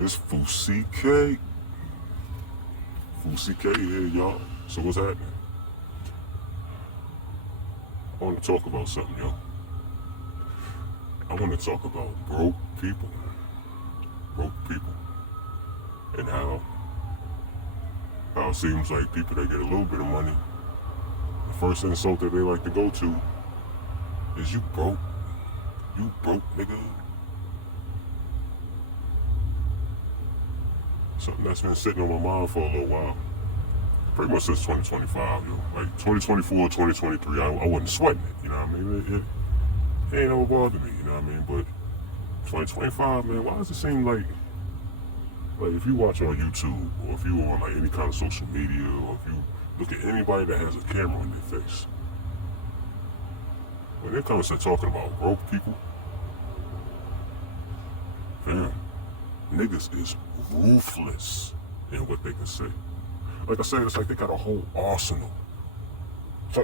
It's Fousey K. Fousey K here, y'all. So what's happening? I want to talk about something, yo. I want to talk about broke people. Broke people. And how it seems like people that get a little bit of money, the first insult that they like to go to is you broke. You broke, nigga. Something that's been sitting on my mind for a little while. Pretty much since 2025, yo. Like 2024, 2023, I wasn't sweating it, you know what I mean? It ain't never bothered me, you know what I mean? But 2025, man, why does it seem like if you watch on YouTube, or if you on like any kind of social media, or if you look at anybody that has a camera on their face, when it comes to talking about broke people, fam, niggas is ruthless in what they can say. Like I said, it's like they got a whole arsenal.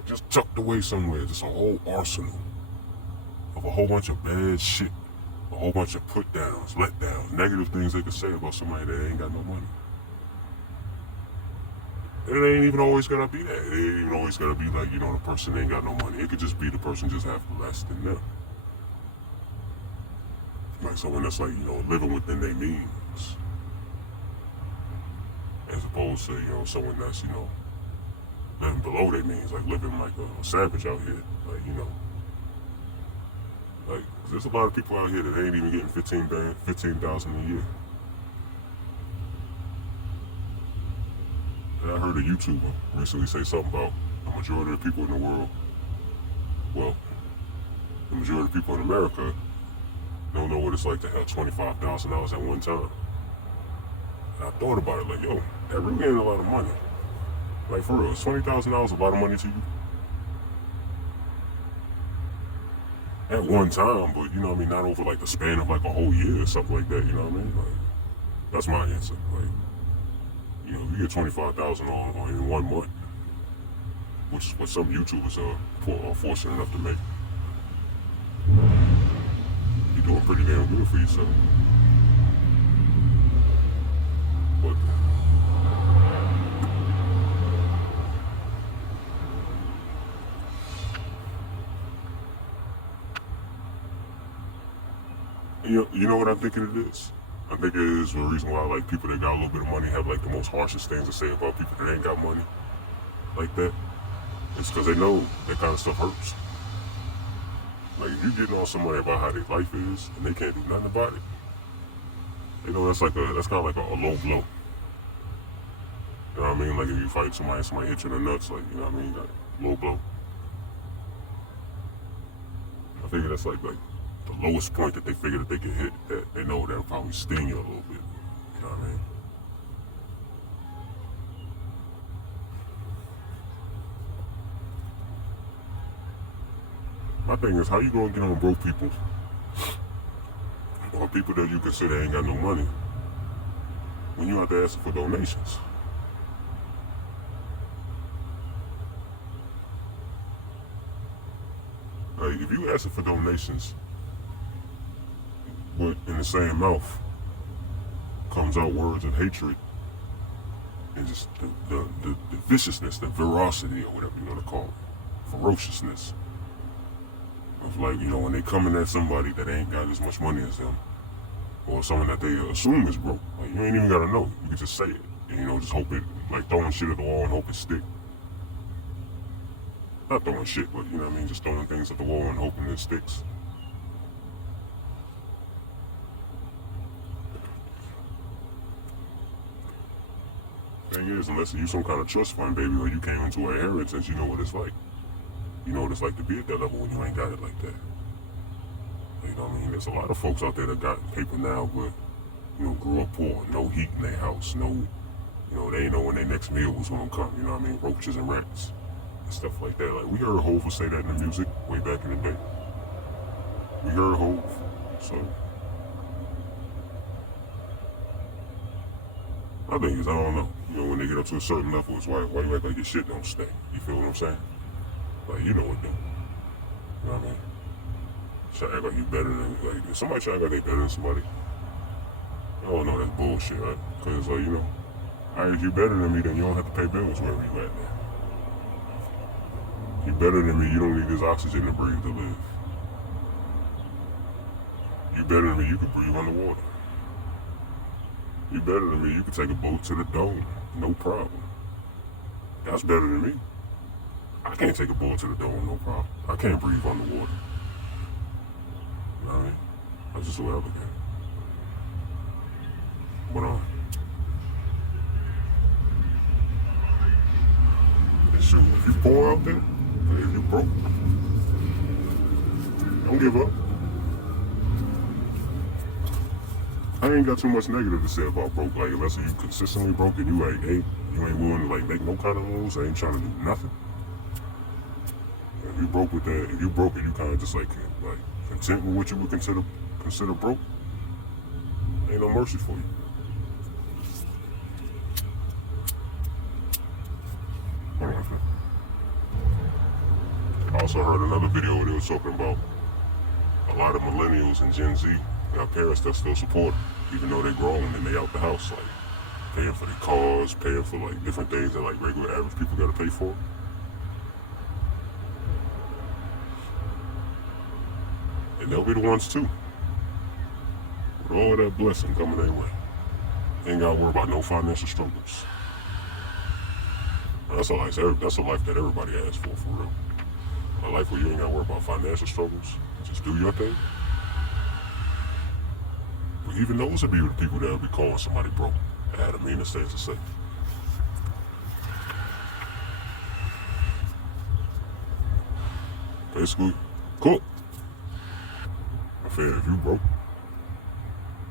Just tucked away somewhere, just a whole arsenal of a whole bunch of bad shit, a whole bunch of put downs, let downs, negative things they can say about somebody that ain't got no money. And it ain't even always gotta be that. It ain't even always gotta be like, the person ain't got no money. It could just be the person just have less than them. Like someone that's like, living within their means. As opposed to, someone that's, living below their means, like living like a savage out here. Like, there's a lot of people out here that ain't even getting 15,000 a year. And I heard a YouTuber recently say something about the majority of the people in the world, the majority of the people in America don't know what it's like to have $25,000 at one time. And I thought about it, like, yo, that really ain't a lot of money. Like, for real, is $20,000 a lot of money to you? At one time, but not over like the span of like a whole year or something like that, you know what I mean? Like, that's my answer. Like, you get 25,000 on in 1 month, which is what some YouTubers are fortunate enough to make. You're doing pretty damn good for yourself. But you know what I think it is? I think it is the reason why like people that got a little bit of money have like the most harshest things to say about people that ain't got money like that. It's because they know that kind of stuff hurts. Like if you getting on somebody about how their life is and they can't do nothing about it, that's kind of like a low blow. You know what I mean? Like if you fight somebody hits you in the nuts, like like low blow. I figure that's like the lowest point that they figure that they can hit, that they know that'll probably sting you a little bit. You know what I mean? My thing is, how you gonna get on broke people or people that you consider ain't got no money when you have to ask for donations? Like if you ask for donations, but in the same mouth comes out words of hatred and just the viciousness, the ferocity or whatever you want to call it, ferociousness of like, when they coming at somebody that ain't got as much money as them or someone that they assume is broke. Like you ain't even gotta know. You can just say it and just hope it, like throwing shit at the wall and hope it stick. Not throwing shit, but just throwing things at the wall and hoping it sticks. Thing is, unless you some kind of trust fund, baby, or you came into an inheritance, you know what it's like. You know what it's like to be at that level when you ain't got it like that. You know what I mean? There's a lot of folks out there that got paper now, but grew up poor, no heat in their house, no, they ain't know when their next meal was gonna come. You know what I mean? Roaches and rats and stuff like that. Like we heard Hov say that in the music way back in the day. We heard Hov, so. My thing is, I don't know. When they get up to a certain level, it's why you act like your shit don't stink. You feel what I'm saying? Like, it do. You know what I mean? Try to act like you better than, like, if somebody try to act like they better than somebody, oh no, that's bullshit, right? Because, like, you know, alright, if you better than me, then you don't have to pay bills wherever you at now. You better than me, you don't need this oxygen to breathe to live. You better than me, you can breathe underwater. You better than me, you can take a boat to the dome, no problem. That's better than me. I can't take a boat to the dome, no problem. I can't breathe underwater. You know what I mean? That's just the way I look at it. But shoot, if you poor out there, if you broke, don't give up. I ain't got too much negative to say about broke. Like, unless you consistently broke and you like, hey, you ain't willing to like make no kind of moves, I ain't trying to do nothing. If you broke with that, if you broke and you kind of just like content with what you would consider broke, ain't no mercy for you. Hold on. I also heard another video where they was talking about a lot of millennials and Gen Z got parents that still support them, even though they're grown and they out the house, like paying for their cars, paying for like different things that like regular average people gotta pay for. And they'll be the ones too, with all of that blessing coming their way. They ain't gotta worry about no financial struggles. That's a life that everybody asks for real. A life where you ain't gotta worry about financial struggles. Just do your thing. But even those would be the people that would be calling somebody broke. That had a meaner things to say. Basically, cook. I feel if you broke,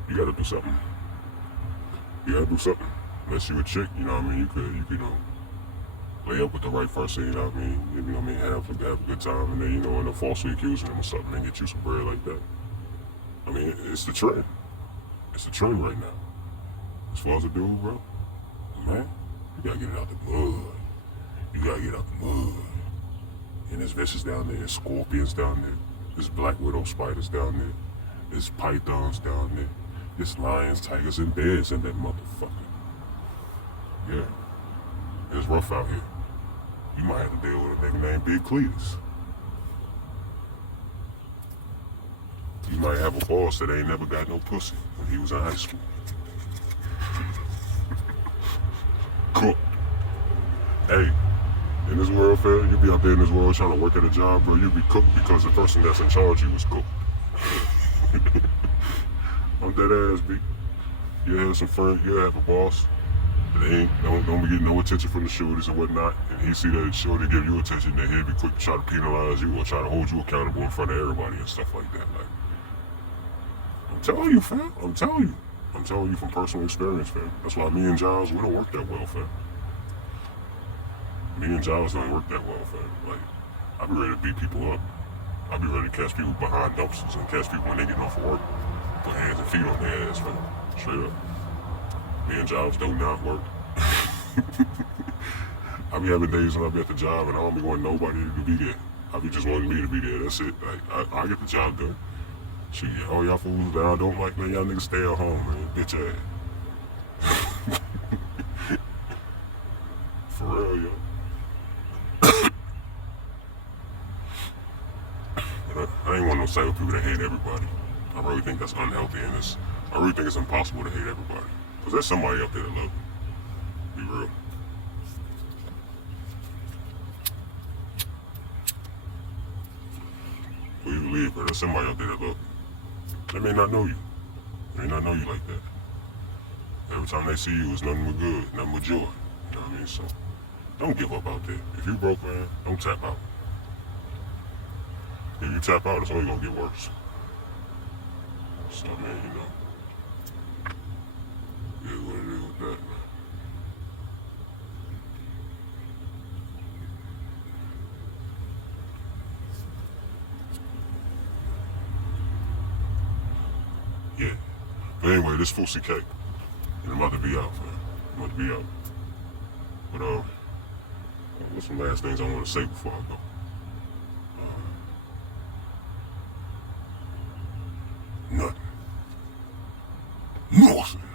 you gotta do something. You gotta do something. Unless you a chick, you know what I mean? You could lay up with the right person, you know what I mean? You know what I mean? Have a good time, and then, you know, end up falsely accusing them or something and get you some bread like that. I mean, it's the trend. It's the trend right now. As far as a dude, bro, man, you gotta get it out the mud. You gotta get out the mud. And there's fishes down there, there's scorpions down there, there's black widow spiders down there, there's pythons down there, there's lions, tigers, and bears in that motherfucker. Yeah, it's rough out here. You might have to deal with a nigga named Big Cletus. You might have a boss that ain't never got no pussy when he was in high school. Cook. Hey, in this world, fam, you be out there in this world trying to work at a job, bro, you be cooked because the person that's in charge of you was cooked. I'm dead ass, B. You have some friends, you have a boss. They don't be getting no attention from the shorties and whatnot, and he see that shorty give you attention, then he'll be quick to try to penalize you or try to hold you accountable in front of everybody and stuff like that. Like, I'm telling you, fam. I'm telling you from personal experience, fam. That's why me and Giles, we don't work that well, fam. Me and Giles don't work that well, fam. Like, I be ready to beat people up. I be ready to catch people behind dumpsters and catch people when they get off of work. Put hands and feet on their ass, fam. Straight up. Me and Giles do not work. I be having days when I be at the job and I don't be wanting nobody to be there. I be just wanting me to be there. That's it. Like, I get the job done. Shit, all y'all fools that I don't like, man, y'all niggas stay at home, man. Bitch ass. For real, yo. I ain't want no cyber people that hate everybody. I really think that's unhealthy, and I really think it's impossible to hate everybody. Because there's somebody up there that love you. Be real. Well, you believe, but there's somebody out there that love you. They may not know you. They may not know you like that. Every time they see you, it's nothing but good, nothing but joy. You know what I mean? So, don't give up out there. If you broke, man, don't tap out. If you tap out, it's only gonna get worse. So, man, you know. It is what it is with that, man. Yeah. But anyway, this Fousey K. And I'm about to be out, man. I'm about to be out. But, what's some last things I want to say before I go? Nothing. Nothing.